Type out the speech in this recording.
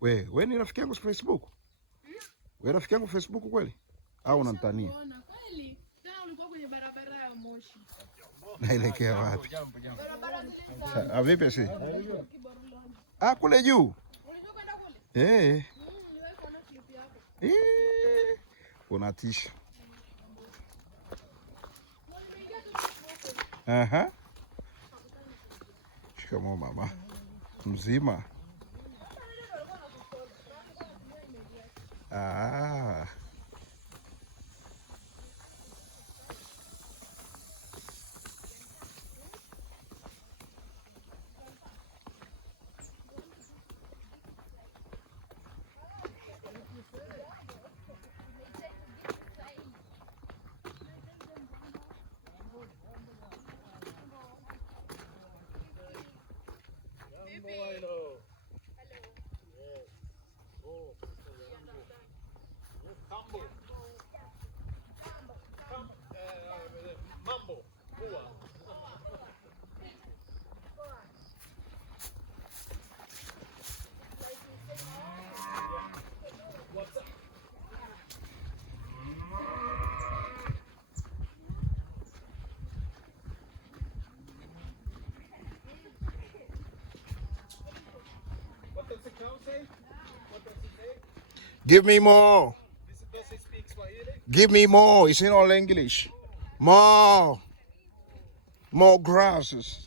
We ni rafiki yangu Facebook? We rafiki yangu Facebook kweli? Au unamtania? Kweli. Tena ulikuwa kwenye barabara ya Moshi. Naelekea wapi? Vipi si? Kule juu. Unajua kwenda kule? Niwahi kuona clip yako. Unatisha. Shikamoo mama. Mzima. Give me more. Give me more. It's in all English. More. More grasses.